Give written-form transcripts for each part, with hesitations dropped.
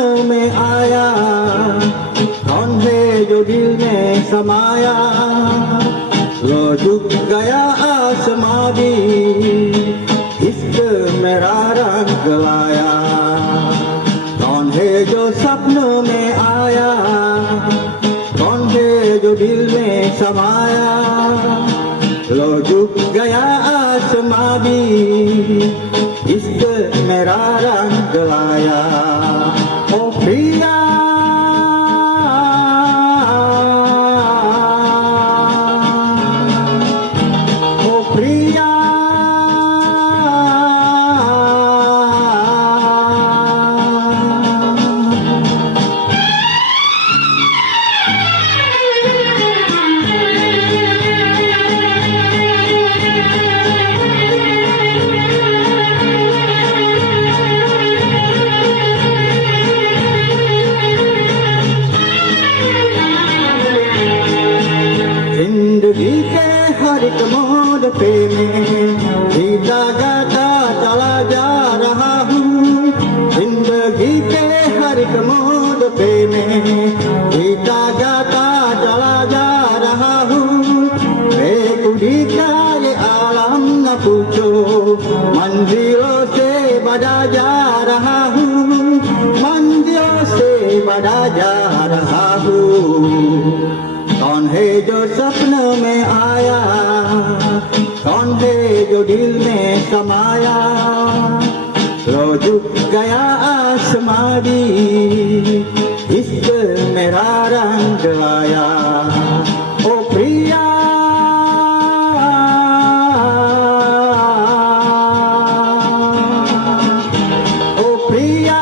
सपनों में आया, कौन है जो दिल में समाया। लो झुक गया आसमां भी, इश्क मेरा रंग लाया। कौन है जो सपनों में आया, कौन है जो दिल में समाया। लो झुक गया आसमां भी, इश्क मेरा रंग लाया। ओ प्रिया ओ प्रिया जिंदगी के हर एक मोड़ पे मैं गीता गाता चला जा रहा हूँ। जिंदगी के हर एक मोड़ पे मैं गीता गाता चला जा रहा हूँ। बेखुदी का ये आलम न पूछो, मंजिलों से बढ़ा जा रहा हूँ। मंजिलों से बढ़ा जा रहा हूँ। कौन है जो सपनों में आया, कौन है जो दिल में समाया। लो झुक गया आसमां भी, इश्क मेरा रंग लाया। ओ प्रिया ओ प्रिया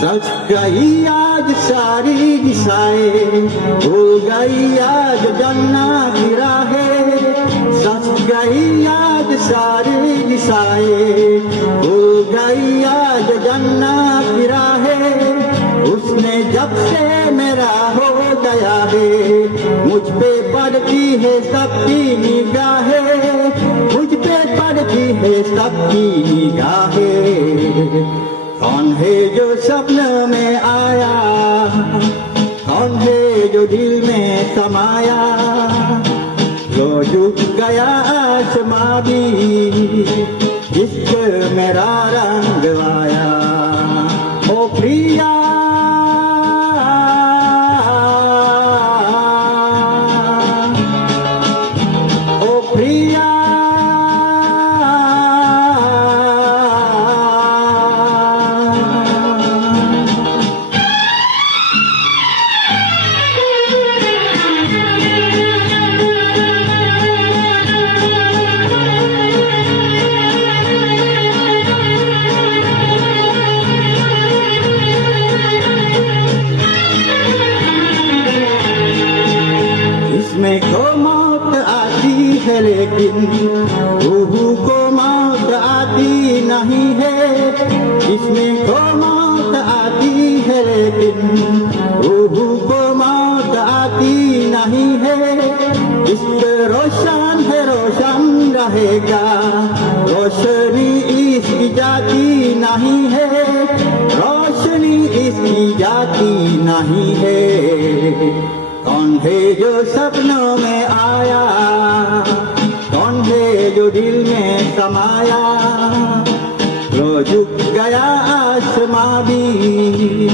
सच गई आज सारी दिशाएं, भूल गई आज जन्ना की राहें। सच गई आज सारी दिशाएं, भूल गई आज जन्ना की राहें। उसने जब से मेरा हो गया है, मुझ पे पड़ती है सबकी निगाहें। मुझ पे पड़ती है सबकी निगाहें। कौन है जो सपनों में आया, कौन है जो दिल में समाया। लो झुक गया आसमां भी, इश्क मेरा रंग लाया। ओ प्रिया ओ प्रिया इसमें को मौत आती है, लेकिन रूह को मौत आती नहीं है। इसमें को मौत आती है, लेकिन रूह को मौत आती नहीं है। इश्क रोशन है, रोशन रहेगा, रोशनी इसकी जाती नहीं है। रोशनी इसकी जाती नहीं है। कौन है जो सपनों में आया, कौन है जो दिल में समाया। लो झुक गया आसमां भी,